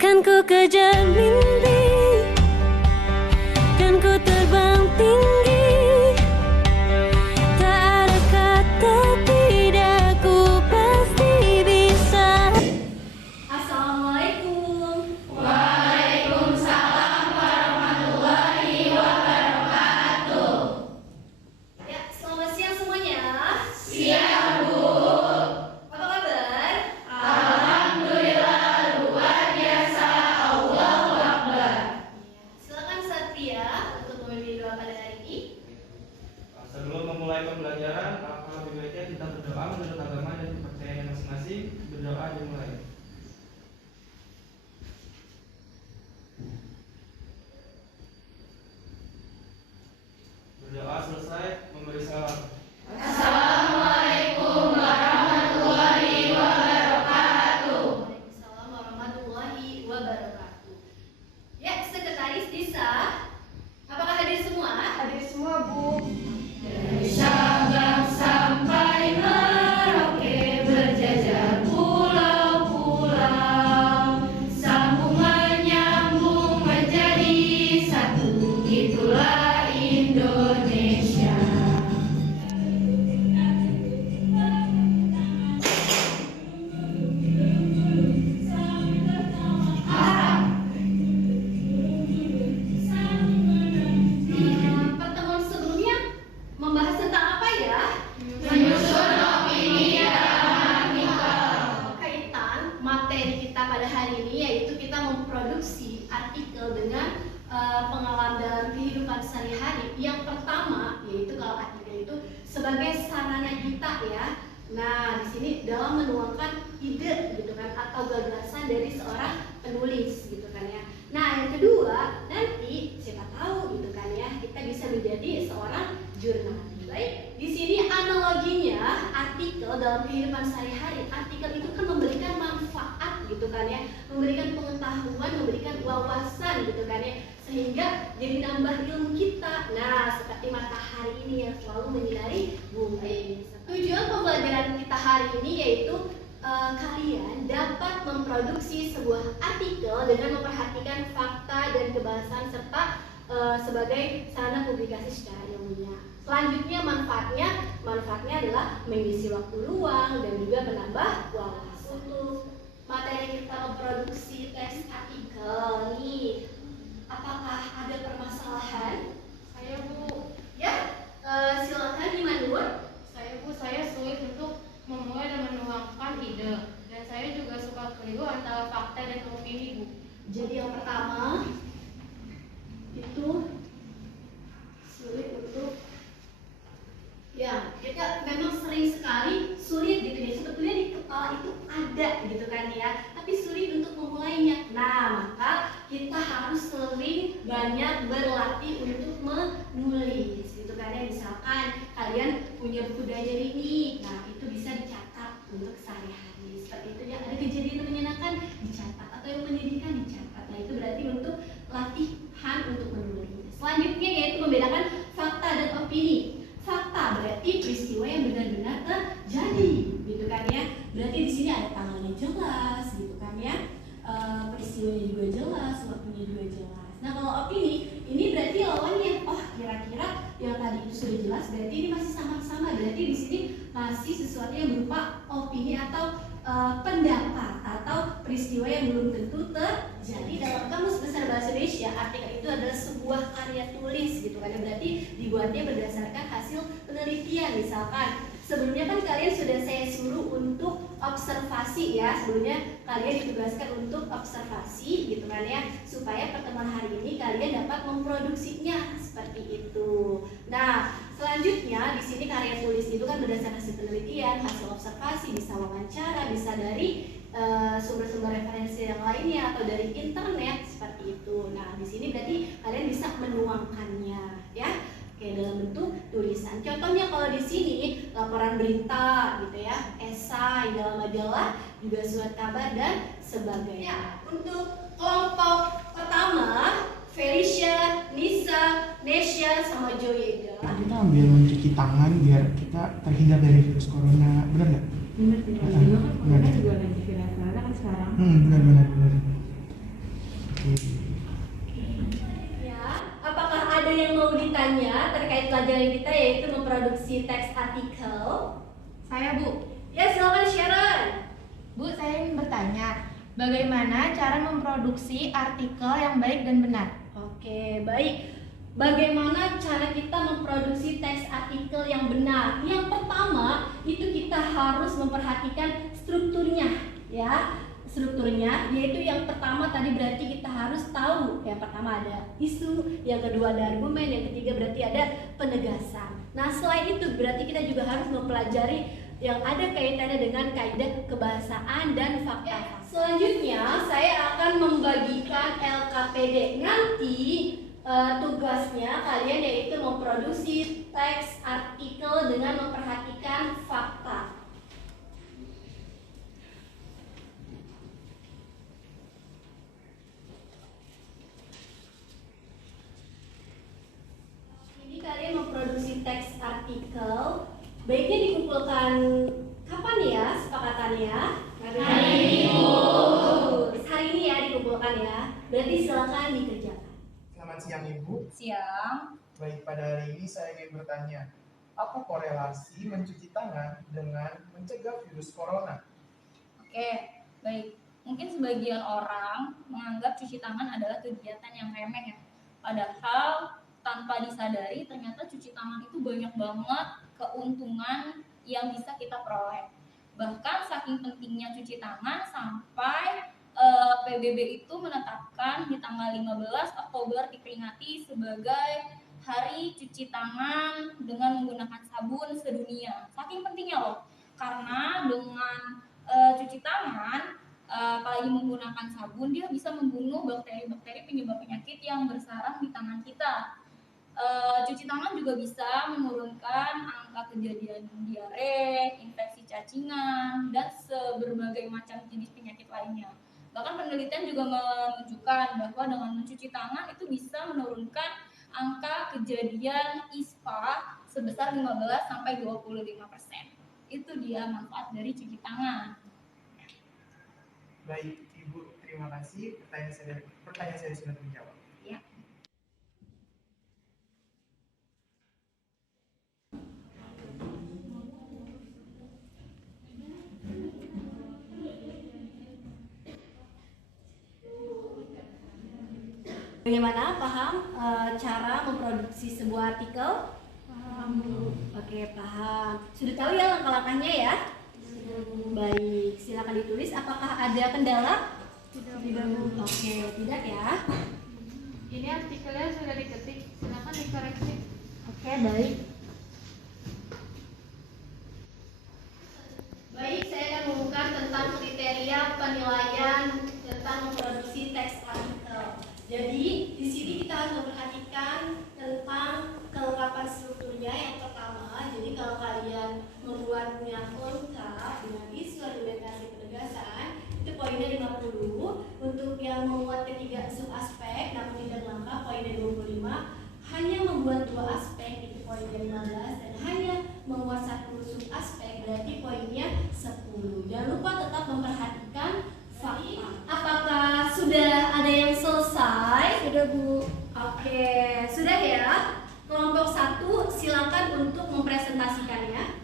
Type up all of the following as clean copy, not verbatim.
Kan ku kejar mimpi, kan ku terbang tinggi. Tak ada kata tidak, ku pasti bisa. Assalamualaikum. Waalaikumsalam warahmatullahi wabarakatuh. Ya, selamat siang semuanya. Siang, Bu. Apa kabar? Alhamdulillah luar biasa. Allahu Akbar. Silakan Satria untuk memimpin doa pada hari ini. Sebelum memulai pembelajaran, lebih baiknya kita berdoa menurut agama dan kepercayaan masing-masing. Berdoa dimulai. Berdoa selesai, memberi salam. Assalamualaikum warahmatullahi wabarakatuh. Waalaikumsalam warahmatullahi wabarakatuh. Ya, Sekretaris Disa, apakah hadir semua? Hadir semua, Bu. Dari Sabang sampai Merauke berjajar pulau-pulau, sambung menyambung menjadi satu, itulah Indonesia. Pertemuan sebelumnya membahas tentang apa ya? Menyusun opini dalam artikel. Kaitan materi kita pada hari ini yaitu kita memproduksi artikel dengan pengalaman dalam kehidupan sehari-hari. Yang pertama yaitu kalau artikel itu sebagai sarana kita ya. Nah, di sini dalam menuangkan ide gitu kan atau gagasan dari seorang penulis gitu kan ya. Nah, yang kedua nanti siapa tahu gitu kan ya kita bisa menjadi seorang jurnalis. Baik, di sini analoginya artikel dalam kehidupan sehari-hari. Artikel itu kan memberikan manfaat gitu kan ya, memberikan pengetahuan, memberikan wawasan gitu kan ya, sehingga jadi nambah ilmu kita. Nah, seperti matahari ini yang selalu menyinari bumi ini. Tujuan pembelajaran kita hari ini yaitu kalian dapat memproduksi sebuah artikel dengan memperhatikan fakta dan kebahasan serta sebagai sarana publikasi secara ilmiah. Selanjutnya manfaatnya adalah mengisi waktu luang dan juga menambah wawasan. Untuk materi kita memproduksi teks artikel nih, apakah ada permasalahan? Saya, Bu. Ya, silakan Imanur. Saya sulit untuk memulai dan menuangkan ide. Dan saya juga suka keliru antara fakta dan opini, Bu. Jadi yang pertama itu sulit untuk ya kita memang sering sekali sulit gitu ya, sebetulnya di kepala itu ada gitu kan ya, tapi sulit untuk memulainya. Nah, maka kita harus sering banyak berlatih untuk menulis gitu kan ya. Misalkan kalian punya buku diary ini, nah itu bisa dicatat untuk sehari-hari seperti itu ya. Ada kejadian yang menyenangkan dicatat atau yang menyedihkan dicatat. Nah, itu berarti untuk latihan untuk menulis. Selanjutnya yaitu membedakan fakta dan opini. Fakta berarti peristiwa yang benar-benar terjadi, gitu kan ya. Berarti di sini ada tanggalnya jelas, gitu kan ya. Peristiwanya juga jelas, waktunya juga jelas. Nah, kalau opini ini berarti lawannya. Oh, kira-kira yang tadi itu sudah jelas, berarti ini masih sama-sama. Berarti di sini masih sesuatu yang berupa opini atau pendapat atau peristiwa yang belum tentu terjadi. Dalam Kamus Besar Bahasa Indonesia, artikel itu adalah sebuah karya tulis gitu kan. Berarti dibuatnya berdasarkan hasil penelitian. Misalkan sebelumnya kan kalian sudah saya suruh untuk observasi ya. Sebelumnya kalian ditugaskan untuk observasi gitu kan ya, supaya pertemuan hari ini kalian dapat memproduksinya seperti itu. Nah, selanjutnya di sini karya tulis itu kan berdasarkan hasil penelitian, hasil observasi, bisa wawancara, bisa dari sumber-sumber referensi yang lainnya atau dari internet seperti itu. Nah, di sini berarti kalian bisa menuangkannya ya. Oke, dalam bentuk tulisan. Contohnya kalau di sini laporan berita gitu ya, esai dalam majalah, juga surat kabar dan sebagainya. Ya, untuk kelompok pertama, Felicia, Nisa, Nesha, sama Joyeda. Kita ambil mencuci tangan biar kita terhindar dari virus corona, benar nggak? Benar, tidak. Juga kan corona juga lagi viral kan sekarang. Benar. Oke. Ya, apakah ada yang mau ditanya terkait pelajaran kita yaitu memproduksi teks artikel? Saya Bu. Ya, silakan Sharon. Bu, saya ingin bertanya, bagaimana cara memproduksi artikel yang baik dan benar? Oke, baik. Bagaimana cara kita memproduksi teks artikel yang benar? Yang pertama, itu kita harus memperhatikan strukturnya, ya. Strukturnya yaitu yang pertama tadi berarti kita harus tahu. Yang pertama ada isu, yang kedua ada argumen, yang ketiga berarti ada penegasan. Nah, selain itu berarti kita juga harus mempelajari yang ada kaitannya dengan kaidah kebahasaan dan fakta. Selanjutnya saya akan membagikan LKPD. Nanti tugasnya kalian yaitu memproduksi teks artikel dengan memperhatikan fakta. Ini kalian memproduksi teks artikel, baiknya dikumpulkan kapan ya sepakatannya? Hari Minggu. Hari ini ya dikumpulkan ya. Berarti silakan dikerjakan. Selamat siang Ibu. Siang. Baik, pada hari ini saya ingin bertanya, apa korelasi mencuci tangan dengan mencegah virus corona? Oke, baik. Mungkin sebagian orang menganggap cuci tangan adalah kegiatan yang remeh ya. Padahal tanpa disadari ternyata cuci tangan itu banyak banget keuntungan yang bisa kita peroleh. Bahkan saking pentingnya cuci tangan sampai PBB itu menetapkan di tanggal 15 Oktober diperingati sebagai Hari Cuci Tangan dengan menggunakan sabun sedunia. Saking pentingnya loh, karena dengan cuci tangan, apalagi menggunakan sabun, dia bisa membunuh bakteri-bakteri penyebab penyakit yang bersarang di tangan kita. Cuci tangan juga bisa menurunkan angka kejadian diare, infeksi cacingan, dan berbagai macam jenis penyakit lainnya. Bahkan penelitian juga menunjukkan bahwa dengan mencuci tangan itu bisa menurunkan angka kejadian ISPA sebesar 15-25%. Itu dia manfaat dari cuci tangan. Baik, Ibu, terima kasih. Pertanyaan saya sudah terjawab. Ya. Bagaimana paham cara memproduksi sebuah artikel? Paham. Oke, paham. Sudah tahu ya langkah-langkahnya ya? Baik, silakan ditulis. Apakah ada kendala? Tidak. Oke, tidak ya. Ini artikelnya sudah diketik, silakan dikoreksi. Oke, baik. Baik, saya akan mengumumkan tentang kriteria penilaian tentang memproduksi teks artikel. Jadi, di sini kita harus memperhatikan tentang kelengkapan strukturnya. Yang pertama, jadi kalau kalian membuatnya lengkap dengan isu, argumentasi, penegasan, itu poinnya 50. Untuk yang membuat ketiga subaspek namun tidak lengkap, poinnya 25. Hanya membuat 2 aspek, itu poinnya 15. Dan hanya membuat 1 subaspek, berarti poinnya 10. Jangan lupa tetap memperhatikan fakta. Apakah sudah ada yang selesai? Sudah, Bu. Oke, sudah ya. Kelompok 1 silakan untuk mempresentasikannya.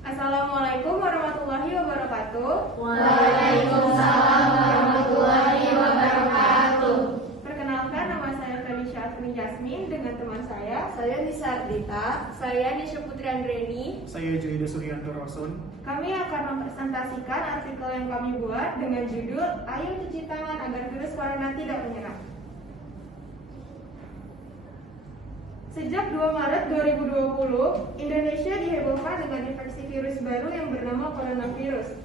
Assalamualaikum warahmatullahi wabarakatuh. Waalaikumsalam warahmatullahi wabarakatuh. Perkenalkan, nama saya Felicia Asmi Jasmine dengan teman saya Nisa Ardita, saya Nisha Putri Andreni. Saya Joido Suryanto Rosun. Kami akan mempresentasikan artikel yang kami buat dengan judul Ayo Cuci Tangan Agar Virus Corona Tidak Menyerang. Sejak 2 Maret 2020, Indonesia dihebohkan dengan infeksi virus baru yang bernama coronavirus.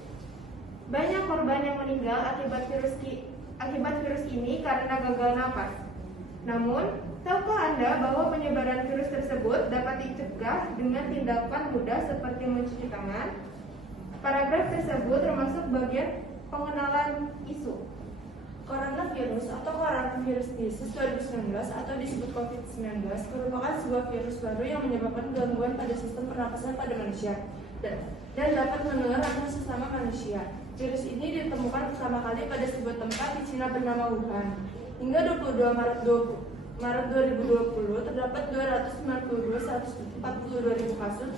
Banyak korban yang meninggal akibat virus ini karena gagal napas. Namun, tahukah Anda bahwa penyebaran virus tersebut dapat dicegah dengan tindakan mudah seperti mencuci tangan? Paragraf tersebut termasuk bagian pengenalan isu. Coronavirus atau coronavirus disease 2019 atau disebut COVID-19 merupakan sebuah virus baru yang menyebabkan gangguan pada sistem pernapasan pada manusia dan dapat menular antar sesama manusia. Virus ini ditemukan pertama kali pada sebuah tempat di Cina bernama Wuhan. Hingga 22 Maret 2020 terdapat 142 kasus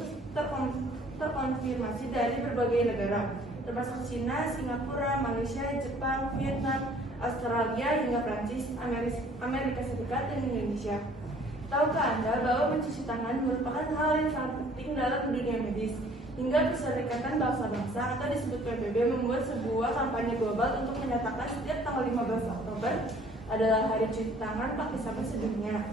terkonfirmasi dari berbagai negara, termasuk Cina, Singapura, Malaysia, Jepang, Vietnam, Australia, hingga Prancis, Amerika Serikat, dan Indonesia. Tahukah Anda bahwa mencuci tangan merupakan hal yang sangat penting dalam dunia medis? Hingga Perserikatan Bangsa-Bangsa atau disebut PBB membuat sebuah kampanye global untuk menyatakan setiap tanggal 15 Oktober adalah hari cuci tangan pakai sabun sedunia.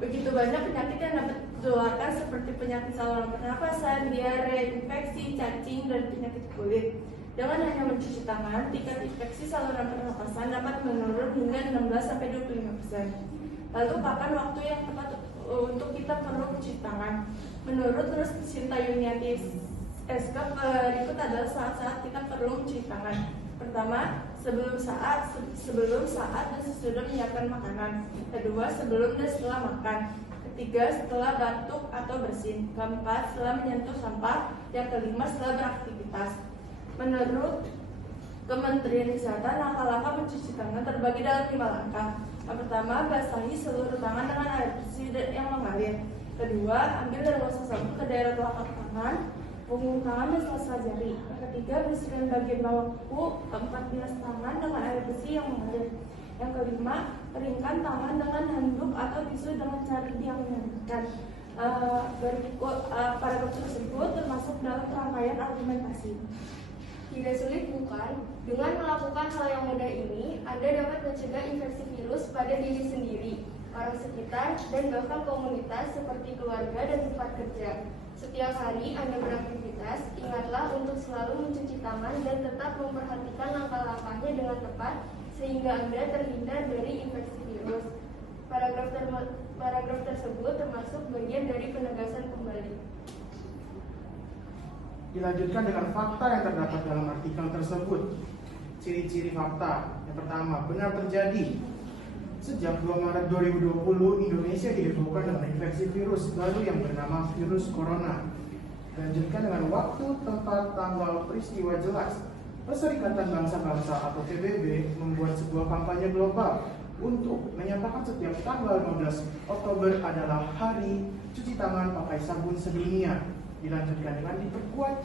Begitu banyak penyakit yang dapat ditularkan seperti penyakit saluran pernapasan, diare, infeksi, cacing, dan penyakit kulit. Dengan hanya mencuci tangan, tingkat infeksi saluran pernapasan dapat menurun hingga 16-25%. Lalu kapan waktu yang tepat untuk kita perlu mencuci tangan? Menurut Sinta Yuniati SK, berikut adalah saat-saat kita perlu mencuci tangan. Pertama, sebelum saat dan sesudah menyiapkan makanan. Kedua, sebelum dan setelah makan. Ketiga, setelah batuk atau bersin. Keempat, setelah menyentuh sampah. Yang kelima, setelah beraktivitas. Menurut Kementerian Kesehatan, langkah-langkah mencuci tangan terbagi dalam 5 langkah. Yang pertama, basahi seluruh tangan dengan air bersih yang mengalir. Kedua, ambil dan gosok sabun ke daerah telapak tangan, punggung tangan, dan sela-sela jari. Yang ketiga, bersihkan bagian bawah kuku. Keempat, bilas tangan dengan air bersih yang mengalir. Yang kelima, keringkan tangan dengan handuk atau tisu dengan cara yang menyenangkan. Paragraf tersebut termasuk dalam rangkaian argumentasi. Tidak sulit bukan? Dengan melakukan hal yang mudah ini, Anda dapat mencegah infeksi virus pada diri sendiri, orang sekitar, dan bahkan komunitas seperti keluarga dan tempat kerja. Setiap hari Anda beraktivitas, ingatlah untuk selalu mencuci tangan dan tetap memperhatikan langkah-langkahnya dengan tepat sehingga Anda terhindar dari infeksi virus. Paragraf tersebut termasuk bagian dari penegasan kembali. Dilanjutkan dengan fakta yang terdapat dalam artikel tersebut. Ciri-ciri fakta. Yang pertama, benar terjadi. Sejak 2 Maret 2020, Indonesia dihebohkan dengan infeksi virus baru yang bernama virus corona. Dilanjutkan dengan waktu, tempat, tanggal, peristiwa jelas. Perserikatan Bangsa-Bangsa atau PBB membuat sebuah kampanye global untuk menyatakan setiap tanggal 15 Oktober adalah hari cuci tangan pakai sabun sedunia. Dilanjutkan dengan diperkuat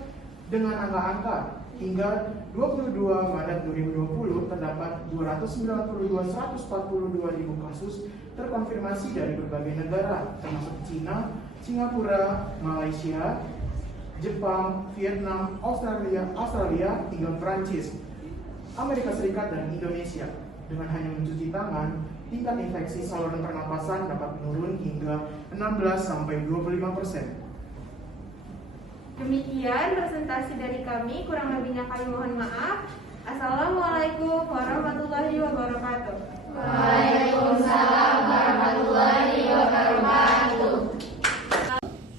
dengan angka-angka. Hingga 22 Maret 2020 terdapat 142 kasus terkonfirmasi dari berbagai negara, termasuk Cina, Singapura, Malaysia, Jepang, Vietnam, Australia, hingga Prancis, Amerika Serikat, dan Indonesia. Dengan hanya mencuci tangan, tingkat infeksi saluran pernapasan dapat menurun hingga 16-25%. Demikian presentasi dari kami, kurang lebihnya kami mohon maaf. Assalamualaikum warahmatullahi wabarakatuh. Waalaikumsalam warahmatullahi wabarakatuh.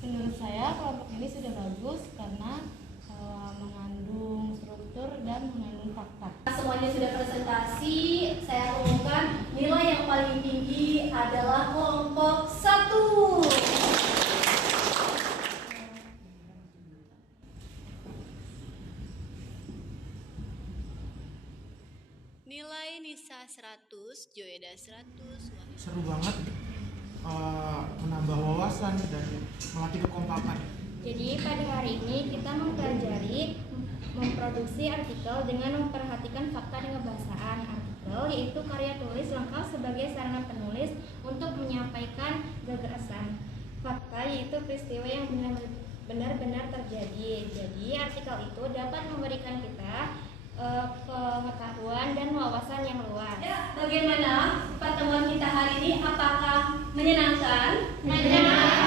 Menurut saya kelompok ini sudah bagus karena mengandung struktur dan mengandung fakta. Semuanya sudah presentasi, saya umumkan nilai yang paling tinggi adalah kelompok 1. Nilai Nisa 100, Joeda 100. Seru banget, menambah wawasan dan melatih kekompakan. Jadi pada hari ini kita mempelajari memproduksi artikel dengan memperhatikan fakta dan kebahasaan artikel, yaitu karya tulis lengkap sebagai sarana penulis untuk menyampaikan gagasan. Fakta yaitu peristiwa yang benar-benar terjadi. Jadi artikel itu dapat memberikan kita pengetahuan dan wawasan yang luas. Ya, bagaimana pertemuan kita hari ini? Apakah menyenangkan? Menyenangkan.